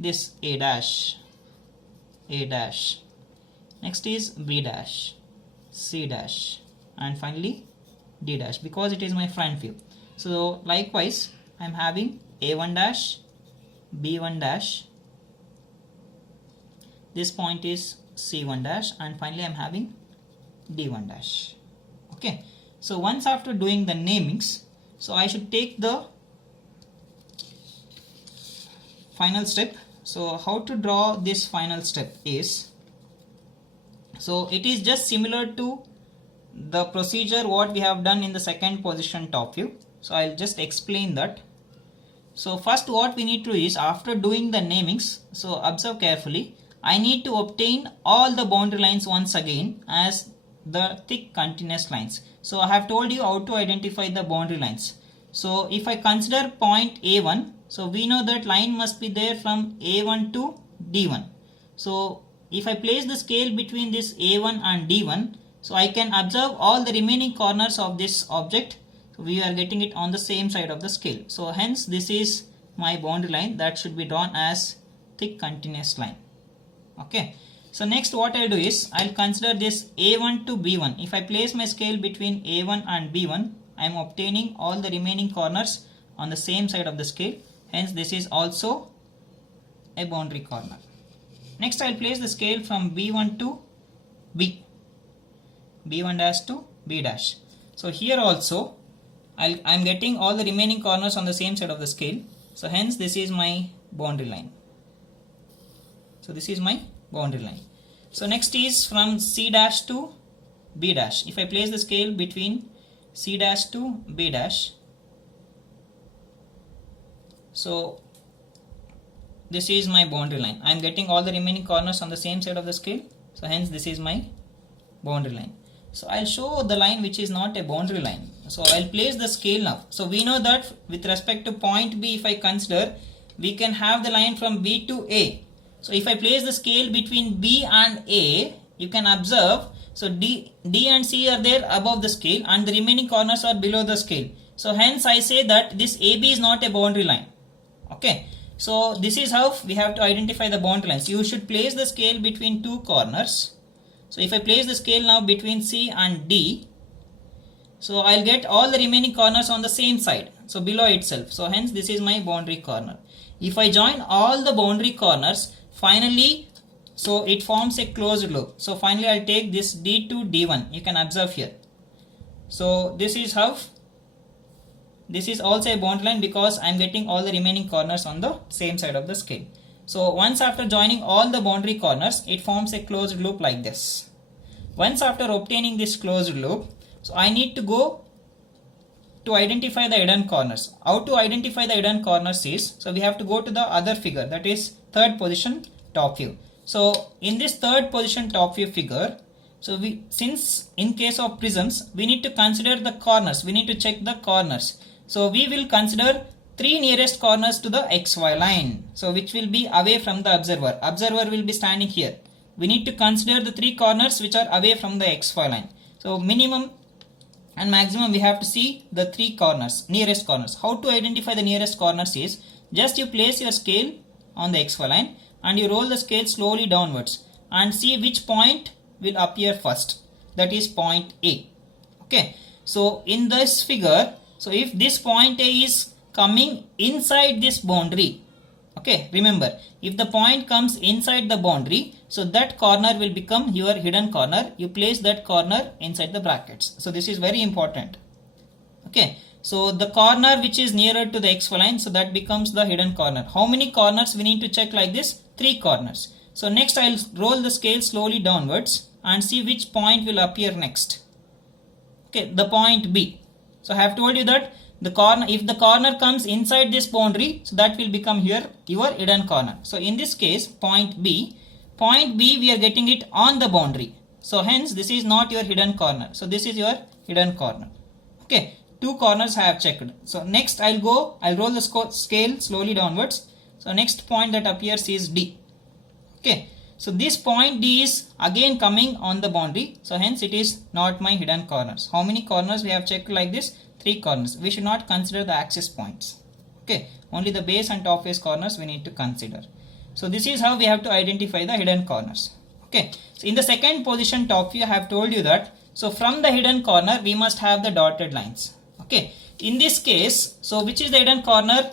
this A dash, A dash. Next is B dash, C dash, and finally D dash, because it is my front view. So likewise I am having A1 dash, B1 dash, this point is C1 dash, and finally I am having D1 dash. Okay, so once after doing the namings, so I should take the final step. So how to draw this final step is, so it is just similar to the procedure what we have done in the second position top view. So I'll just explain that. So first what we need to do is, after doing the namings, so observe carefully, I need to obtain all the boundary lines once again as the thick continuous lines. So I have told you how to identify the boundary lines. So if I consider point A1, so we know that line must be there from A1 to D1. So if I place the scale between this A1 and D1, so I can observe all the remaining corners of this object. So we are getting it on the same side of the scale. So hence this is my boundary line that should be drawn as thick continuous line. Okay. So next what I'll do is, I'll consider this A1 to B1. If I place my scale between A1 and B1, I am obtaining all the remaining corners on the same side of the scale. Hence this is also a boundary corner. Next I'll place the scale from B1 to B, B1 dash to B dash. So here also I'm getting all the remaining corners on the same side of the scale. So hence this is my boundary line. So this is my boundary line. So next is from C dash to B dash. If I place the scale between C dash to B dash, so this is my boundary line. I am getting all the remaining corners on the same side of the scale. So hence this is my boundary line. So I'll show the line which is not a boundary line. So I'll place the scale now. So we know that with respect to point B, if I consider, we can have the line from B to A. So if I place the scale between B and A, you can observe, so D and C are there above the scale and the remaining corners are below the scale. So hence I say that this AB is not a boundary line. Okay. So this is how we have to identify the boundary lines. You should place the scale between two corners. So if I place the scale now between C and D, so I'll get all the remaining corners on the same side, so below itself. So hence this is my boundary corner. If I join all the boundary corners, finally, so it forms a closed loop. So finally I'll take this D to D1. You can observe here. So this is how, this is also a boundary line because I'm getting all the remaining corners on the same side of the scale. So once after joining all the boundary corners, it forms a closed loop like this. Once after obtaining this closed loop, so I need to go to identify the hidden corners. How to identify the hidden corners is, so we have to go to the other figure, that is third position top view. So in this third position top view figure, so since in case of prisms, we need to consider the corners, we need to check the corners. So we will consider three nearest corners to the XY line, so which will be away from the observer. Observer will be standing here. We need to consider the three corners which are away from the XY line. So minimum and maximum we have to see the three corners, nearest corners. How to identify the nearest corners is, just you place your scale on the XY line and you roll the scale slowly downwards and see which point will appear first, that is point A. Okay, so in this figure, so if this point A is coming inside this boundary, okay, remember, if the point comes inside the boundary, so that corner will become your hidden corner. You place that corner inside the brackets. So this is very important. Okay, so the corner which is nearer to the XY line, so that becomes the hidden corner. How many corners we need to check like this? Three corners. So next I'll roll the scale slowly downwards and see which point will appear next. Okay, the point B. So I have told you that the corner, if the corner comes inside this boundary, so that will become here your hidden corner. So in this case, point B we are getting it on the boundary. So hence this is not your hidden corner. So this is your hidden corner. Okay, two corners I have checked. So next I'll roll the scale slowly downwards. So next point that appears is D. Okay, so this point D is again coming on the boundary. So hence it is not my hidden corners. How many corners we have checked like this? Three corners. We should not consider the axis points. Okay, only the base and top face corners we need to consider. So this is how we have to identify the hidden corners. Okay, so in the second position top view I have told you that, so from the hidden corner we must have the dotted lines. Okay, in this case, so which is the hidden corner?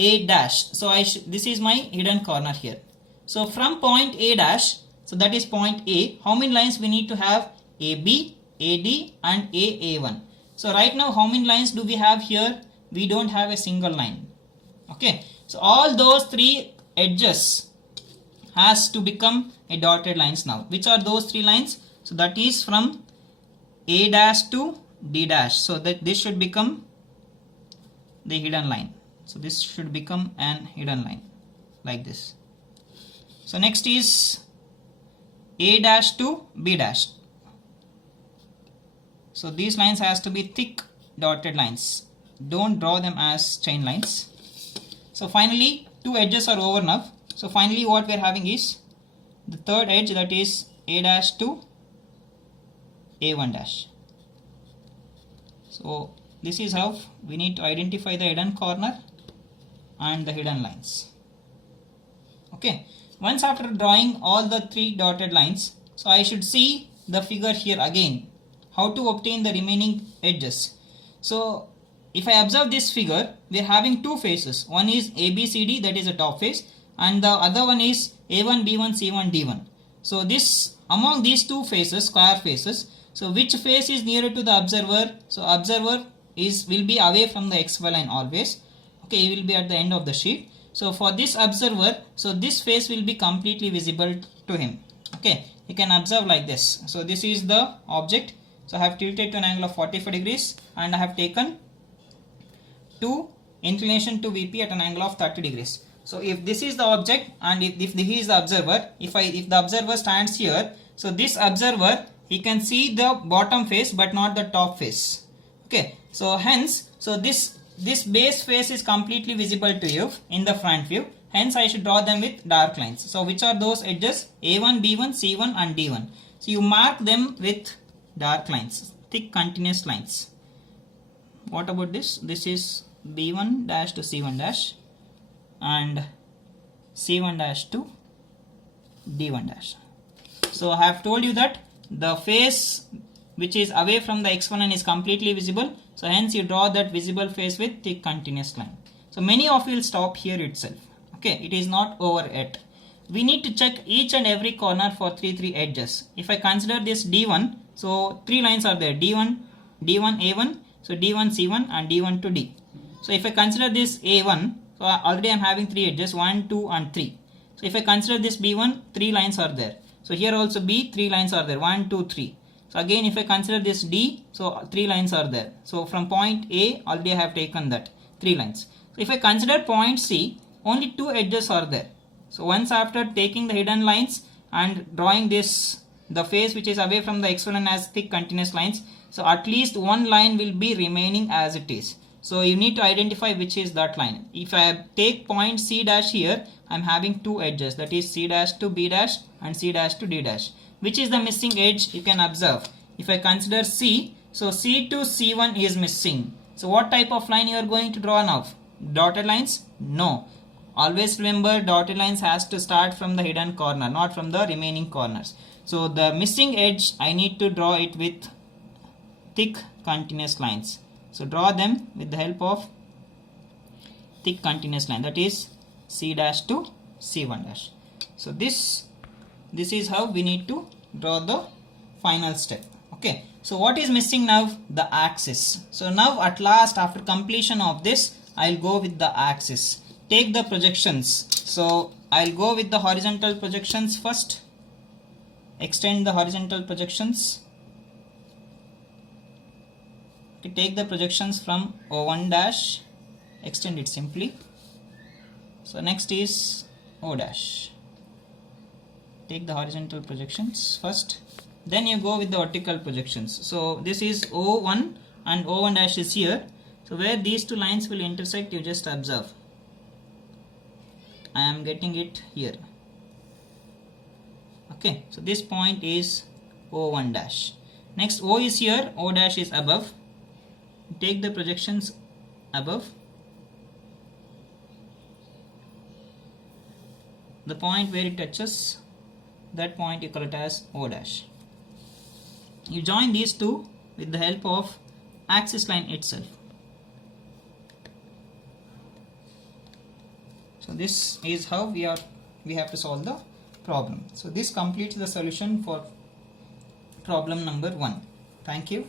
A dash. So this is my hidden corner here. So from point A dash, so that is point A, how many lines we need to have? AB, AD and AA1. So right now how many lines do we have here? We don't have a single line. Okay, so all those three edges has to become a dotted lines now. Which are those three lines? So that is from A dash to D dash. So that this should become the hidden line. So this should become an hidden line like this. So next is A dash to B dash. So these lines has to be thick dotted lines. Don't draw them as chain lines. So finally two edges are over now. So finally what we are having is the third edge, that is A dash to A1 dash. So this is how we need to identify the hidden corner and the hidden lines. Okay, once after drawing all the three dotted lines, so I should see the figure here again, how to obtain the remaining edges. So if I observe this figure, we are having two faces. One is ABCD, that is a top face, and the other one is A1, B1, C1, D1. So this, among these two faces, square faces, so which face is nearer to the observer? So observer will be away from the XY line always. Okay, he will be at the end of the sheet. So for this observer, so this face will be completely visible to him. Okay, you can observe like this. So this is the object. So I have tilted to an angle of 45 degrees and I have taken to inclination to VP at an angle of 30 degrees. So if this is the object and if he is the observer, if the observer stands here, so this observer, he can see the bottom face but not the top face. Okay, so hence, so this base face is completely visible to you in the front view. Hence I should draw them with dark lines. So which are those edges? A1, B1, C1 and D1. So you mark them with dark lines, thick continuous lines. What about this? This is B1 dash to C1 dash and C1 dash to D1 dash. So I have told you that the face which is away from the x1 line is completely visible. So hence you draw that visible face with thick continuous line. So many of you will stop here itself. Okay, it is not over yet. We need to check each and every corner for three edges. If I consider this D1, so three lines are there, D1, A1, so D1, C1 and D1 to D. So if I consider this A1, so already I am having three edges, 1, 2 and 3. So if I consider this B1, three lines are there. So here also B, three lines are there, 1, 2, 3. So again if I consider this D, so three lines are there. So from point A, already I have taken that, three lines. So if I consider point C, only two edges are there. So once after taking the hidden lines and drawing this, the face which is away from the x1 line as thick continuous lines, so at least one line will be remaining as it is. So you need to identify which is that line. If I take point C dash here, I am having two edges, that is C dash to B dash and C dash to D dash. Which is the missing edge? You can observe. If I consider C, so C to C1 is missing. So what type of line you are going to draw now? Dotted lines? No. Always remember, dotted lines has to start from the hidden corner, not from the remaining corners. So the missing edge, I need to draw it with thick continuous lines. So draw them with the help of thick continuous line, that is C dash to C1 dash. So this is how we need to draw the final step. Okay, so what is missing now? The axis. So now at last, after completion of this, I'll go with the axis. Take the projections. So I'll go with the horizontal projections first. Extend the horizontal projections. To take the projections from O1 dash, extend it simply. So next is O dash. Take the horizontal projections first, then you go with the vertical projections. So this is O1 and O1 dash is here. So where these two lines will intersect, you just observe. I am getting it here. Okay, so this point is O1 dash. Next O is here, O dash is above. Take the projections above. the point where it touches, that point you call it as O dash. You join these two with the help of axis line itself. So this is how we have to solve the problem. So this completes the solution for problem number 1. Thank you.